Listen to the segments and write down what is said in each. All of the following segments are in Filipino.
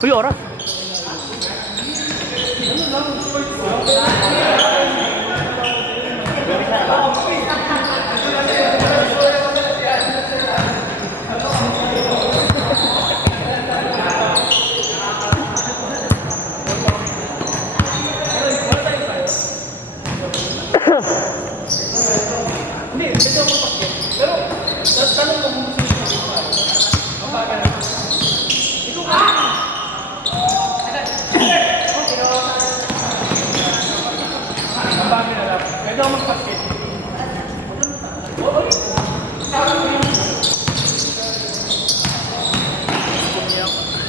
Uy, oras.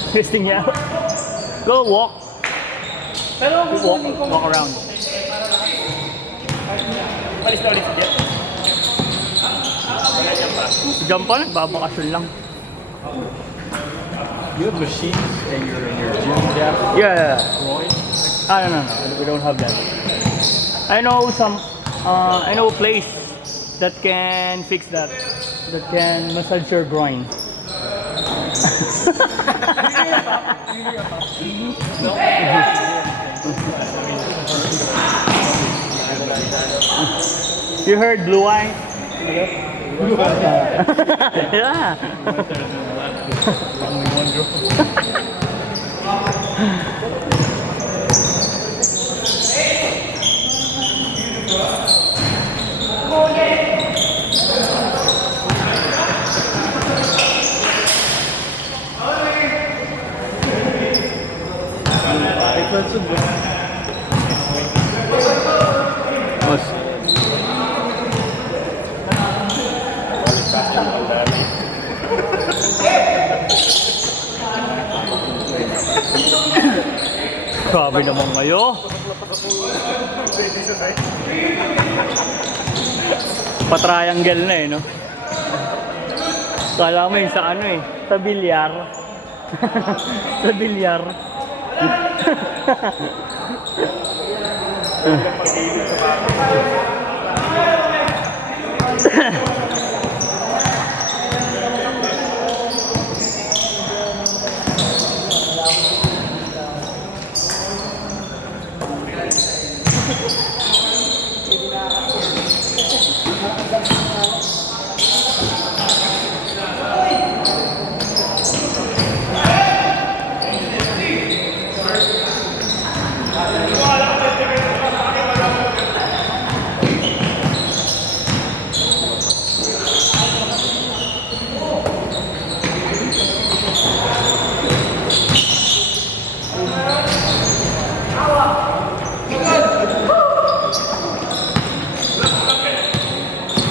Testing niya. Go walk. Walk around. Jump pa, nagbabakasyon lang. You have machines in your gym, Jeff? Yeah. No. We don't have that. I know I know a place that can fix that. That can massage your groin. You heard Blue Eye? Blue Eye. Yeah. Only one girl. Grabe naman kayo. Pa-triangle na no? Kala mo yun sa sa bilyar. Sa bilyar.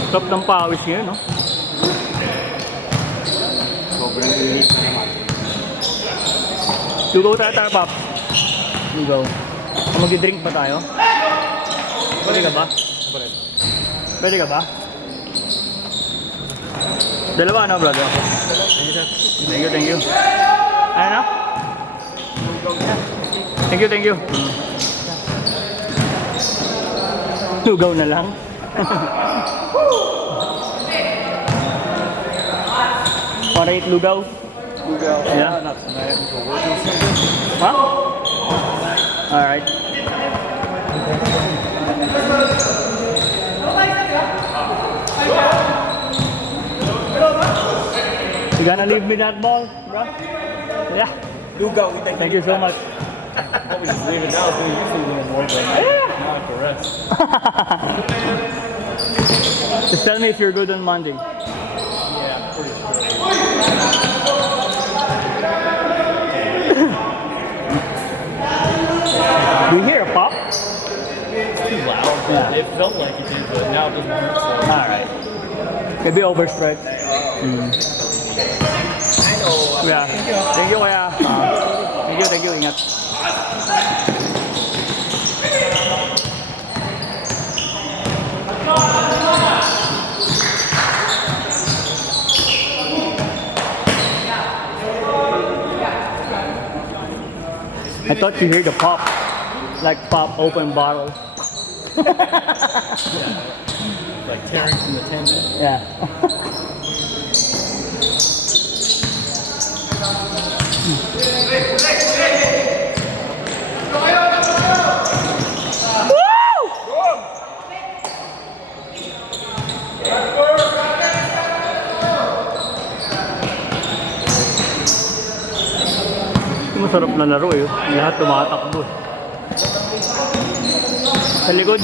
Top ng pawis ngayon, no? Sobrang init na naman. Lugaw tayo, Pop. Lugaw. Mag-drink pa tayo? Pwede ka ba? Pwede ka ba? Dalawa, vlog ako. Thank you. Ano na? Thank you. Lugaw na lang. Wanna eat lugaw? Lugaw. Yeah. Not tonight. We're working something. Huh? Alright. You gonna leave me that ball, bro? Yeah. Lugaw. Thank you so much. What we just leave it now. We usually leave it more, but now I have to rest. Just tell me if you're good on Monday. Yeah, pretty sure. Do you hear a pop? It's too loud. Yeah. It felt like it did, but now it doesn't hurt. So. Alright. Maybe overstretch. Yeah. Thank you, kuya. Thank you. Ingat. I thought you hear the pop, like pop open bottle. Like tearing from the tendon. Yeah. Masarap na laro eh. Lahat tumatakbo. Sa likod.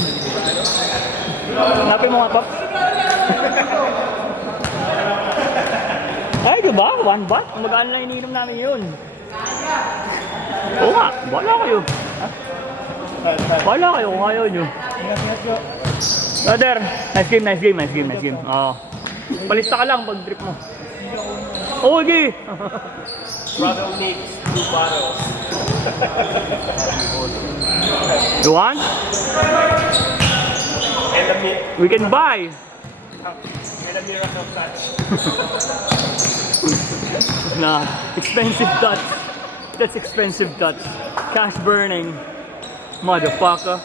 Hanapin mo nga, Pop. Ay, diba? 1 baht? Magaan lang ininom namin yun. Oo nga, bahala kayo. Ha? Bahala kayo kung ayaw nyo. Brother, nice game. Oo. Palista ka lang pag trip mo. Oo, okay. Brother needs 2 bottles. You want? And a meat. We can buy. And a miracle touch. Nah, expensive Dutch. That's expensive Dutch. Cash burning. Motherfucker.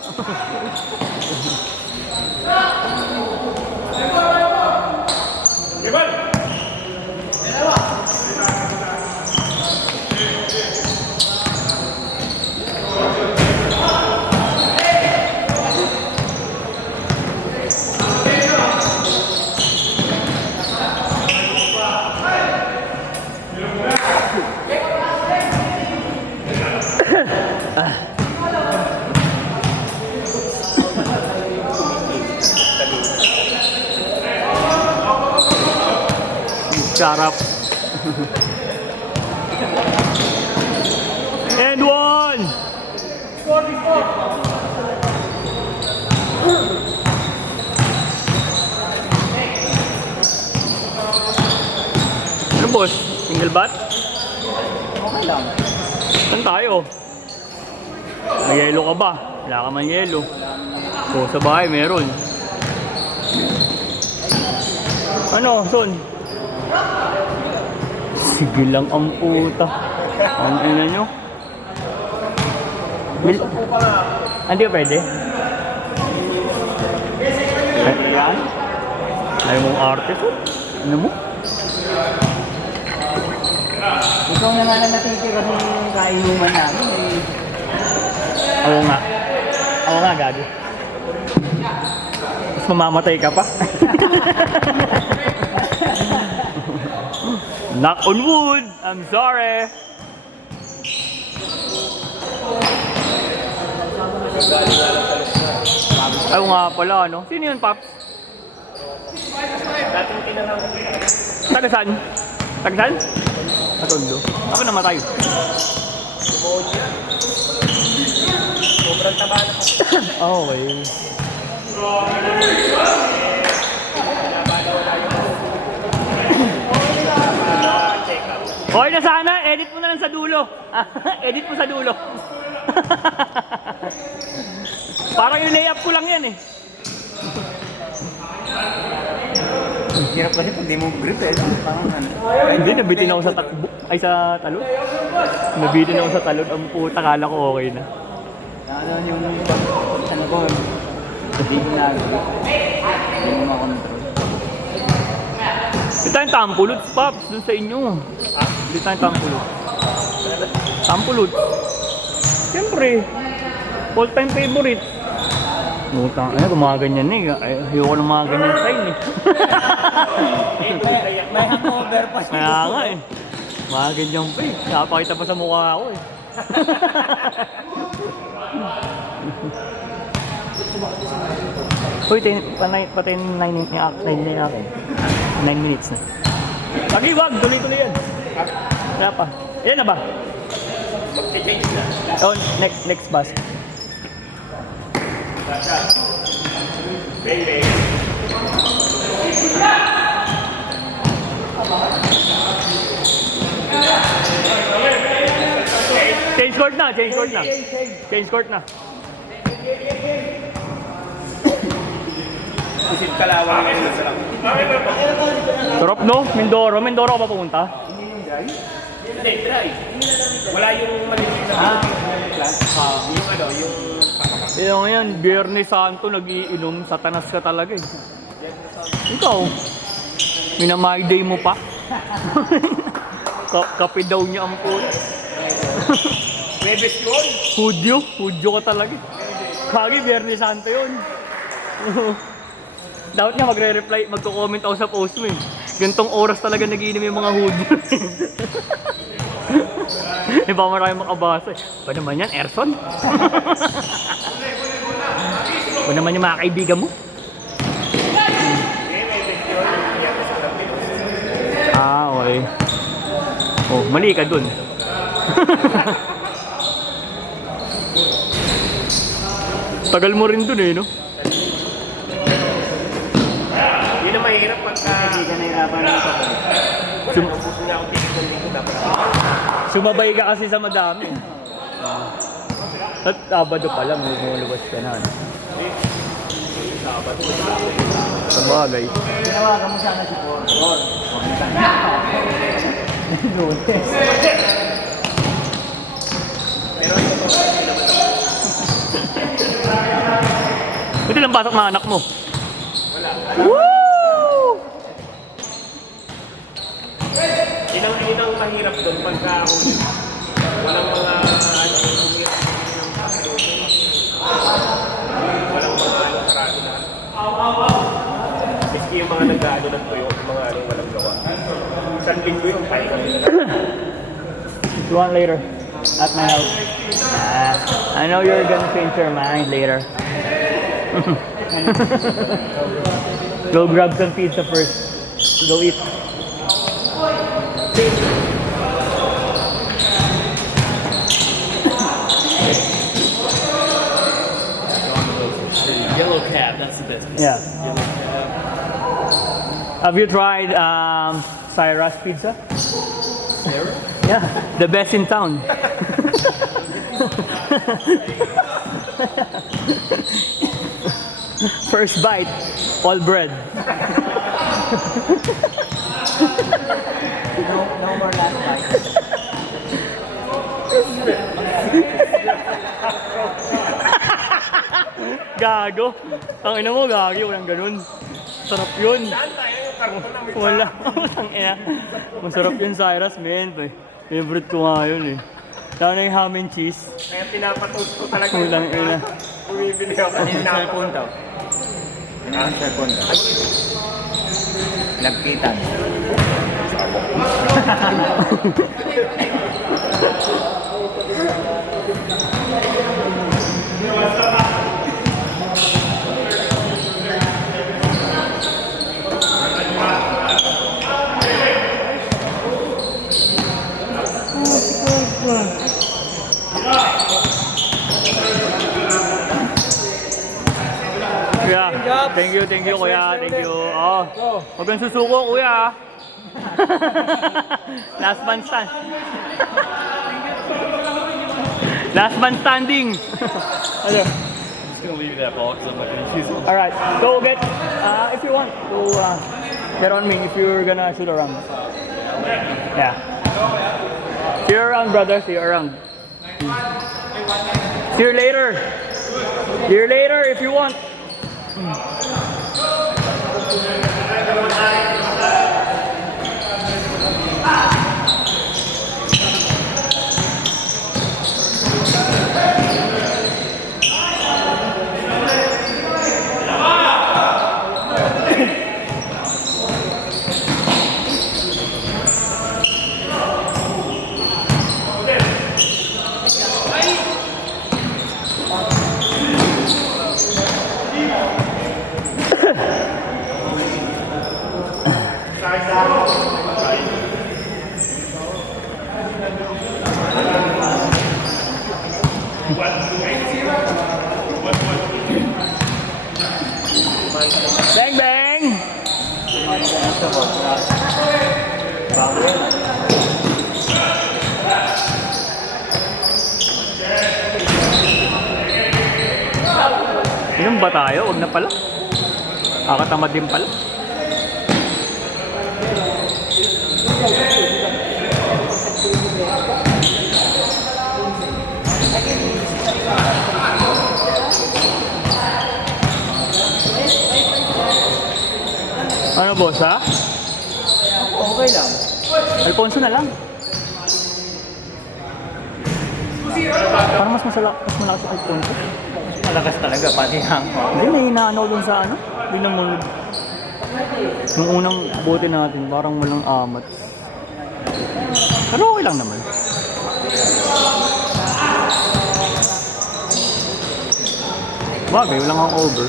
Sarap. And 1. Ano boss? Single bat? Okay lang. Saan tayo? May yelo ka ba? Wala ka man yelo. So sa bahay meron. Ano, son? Sige lang ang puta. Ang ina nyo. Hindi ka pwede? Ay, ayaw mong arte ko? Ano mo? Ikaw na nga lang natitira sa kainuman namin eh. Oo nga. Oo nga, gago. Mas mamamatay ka pa. Knock on wood! I'm sorry! Ayaw nga pala, ano? Sino yun, Pops? Taga saan? Taga saan? Katondo. Ako namatay. Sobrang taba na po. Okay. Okay na sana, edit mo na lang sa dulo. Edit mo sa dulo. Parang yung layup ko lang yan eh. Hirap kasi pag di mo grip eh. Parang ano. Hindi, nabitin ako sa takbo. Ay, sa talon. Nabitin ako sa talon. Ang puta, kala ko okay na. Ano yung ano ko. Hindi ko na hindi mo makontrol. Hindi tayong tampulot, Pops, dun sa inyo. Hindi tayong tampulot. Tampulot. Siyempre. All-time favorite. Nutang, ay, gumaganyan eh. Ay, ayoko ng mga ganyan sign eh. May hangover pa siya. Kaya nga eh. Mga ganyan pa eh. Napakita pa sa mukha ako eh. Uy, pati 9 minutes na. Lagi, wag! Tuloy-tuloy yan. Wala pa. Ilan na ba? Mag-change na. Oh, next bus. Baby. Change court na, change court na. Change court na. Isin kalawang ngayon na sarap. Sarap no? Mindoro ka pa pumunta? Hindi, dry. Wala yung maliliit na yung ano, yung Yung ngayon, Biyernes Santo, nag-iinom, satanas ka talaga eh. Ikaw, minamay day mo pa. Kape daw niya ang puto. Webes yun. Hudyo ka talaga eh. Kagi, Biyernes Santo yun. Dapat nga magre-reply, magko-comment ako sa post mo eh. Gantong oras talaga nagiinom yung mga hudyo. Iba marami makabasa. Ba naman yan, Erson? Ba naman yung mga kaibigan mo? Ah, okay. Oh, mali ka dun. Tagal mo rin dun eh, no? Yun ang mahirap pagka... Hindi ka nahirapan ng ito. Puso niya ako titignan dito dapat. Sumabay ka kasi sa madami. At Sabado pa lang, lumulubas ka na. Ano? Sa bagay. Tinawagan mo sana si Paul. Paul. Lunes. Buti lang batok ng anak mo. Wala. Woo! Inang mahirap doon pagka walang mga walang mga sarado na. Miski yung mga nag-ano ng tuyo, yung mga walang gawa. Isang linggo yung pahinga nila. You want later? At my house. I know you're gonna change your mind later. Go grab some pizza first. Go eat. Yellow cab, that's the best. Yeah. Have you tried Cyrus Pizza? Yeah, the best in town. First bite, all bread. No more last bite. Gago. Ang ina mo, gagi. Walang ganun. Sarap yun. Saan tayo yung karton na may Wala. Ang ina. Masarap yun, Cyrus, men. Favorite ko nga yun eh. Lalo na yung ham and cheese. Kaya pinapatoast ko talaga. Walang ina. Bumibili ako. Ano yung cellphone daw? Ano yung cellphone daw? Nagpitan. Kuya, thank you kuya, thank you. Oh, huwag kang susuko kuya. Last man stand. Last man standing. Ano? I'm just gonna leave that ball because I'm not gonna use it. Alright, go get, if you want to get on me if you're gonna shoot around. Yeah. See you around, brother. See you around. See you later. See you later if you want. Bang bang! Inom ba tayo? Huwag na pala. Kakatamad din pala. Ano boss ha? Okay lang. Alfonso na lang. Parang mas malakas yung Alfonso. Malakas talaga, pati hang. Hindi, may inaano dun sa ano. Binamunod. Nung unang bote natin, parang walang amat. Pero okay lang naman. Bagay, wala kang over.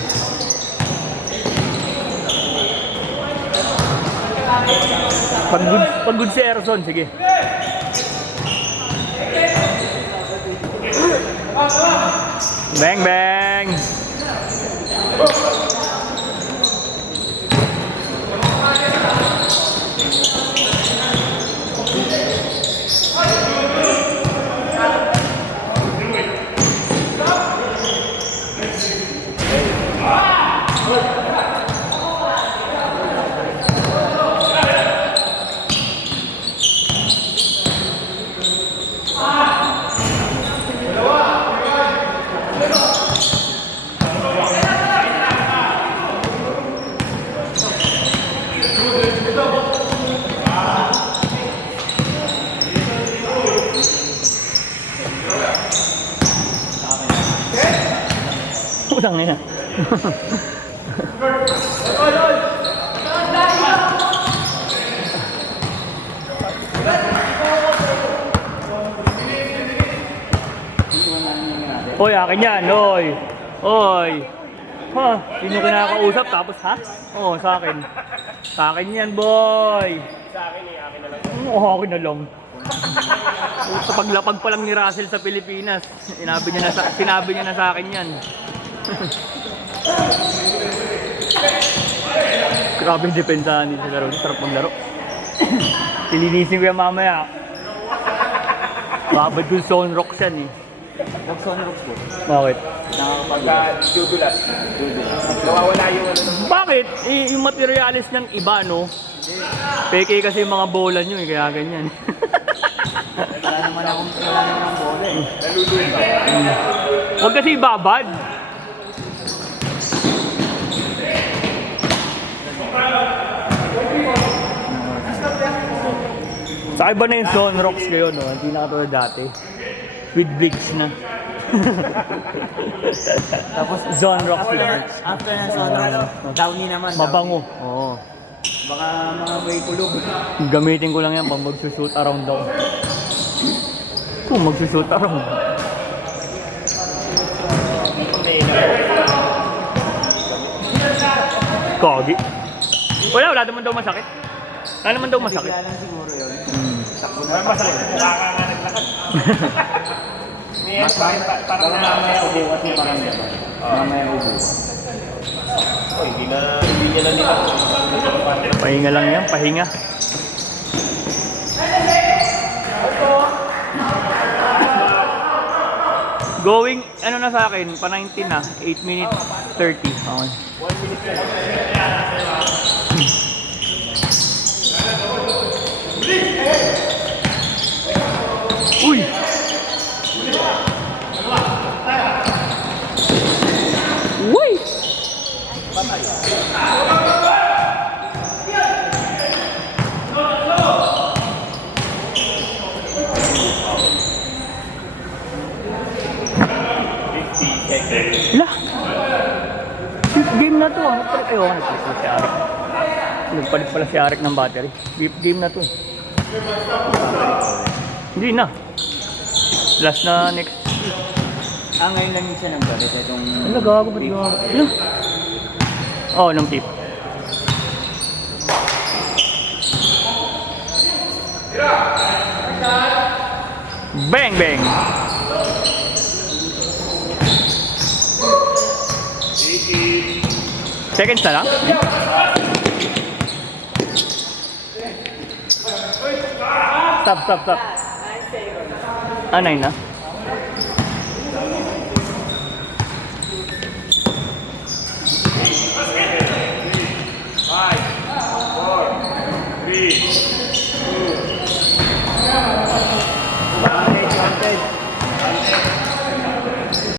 Pag good si Erson, sige. Bang, bang! Putang ina. Oy, akin yan, oy. Oy. Ha, sino kinakausap tapos ha? Oo, sa akin. Sa akin yan, boy. Sa akin eh, akin na lang. Oo, akin na lang. Sa paglapag pa lang ni Russell sa Pilipinas, sinabi niya na sa akin yan. Grabe yung depensahan nito sa laro. Sarap maglaro. Ilinisin ko yan mamaya. Babad ko yung zone rocks yan eh. Rocks on rocks po. Bakit? Dudulas. Nawawala yung ano. Bakit? Yung materialis niyang iba, no? Peke kasi yung mga bola nyo eh, kaya ganyan. Wala naman akong bola eh. Naluluin ka. Huwag kasi ibabad. Sa iba na yung zone rocks ngayon, no? Hindi na katulad dati. With bleach na. Tapos Zone rocks with bleach. after ng zone rocks, downy naman. Mabango. Oo. Baka mga may kulog. Gamitin ko lang yan pag magsushoot around ako. Kung magsushoot around. Kagi. Wala naman daw masakit. Wala naman daw masakit. Kaya lang siguro yun. Takbo na. Parang masakit. Mukha ka nga naglakad. Mas parang mamaya ubo kasi maramdaman. Mamaya ubo. Oh, hindi niya na nila. Pahinga lang yan, pahinga. Going, ano na sa akin, pa 19 na, 8 minutes 30. Okay. 1 minute na. Uy! Uy! Lah! Game na to ah. Nagpalit pala si Arik. Nagpalit pala si Arik ng battery. Game na to. Hindi na. Last na next. Ngayon lang siya nagbalit itong... Ano gago ba di gago? Ano? Oo, ng tip. Bang bang! Seconds na lang? Stop. Ah, 9 na?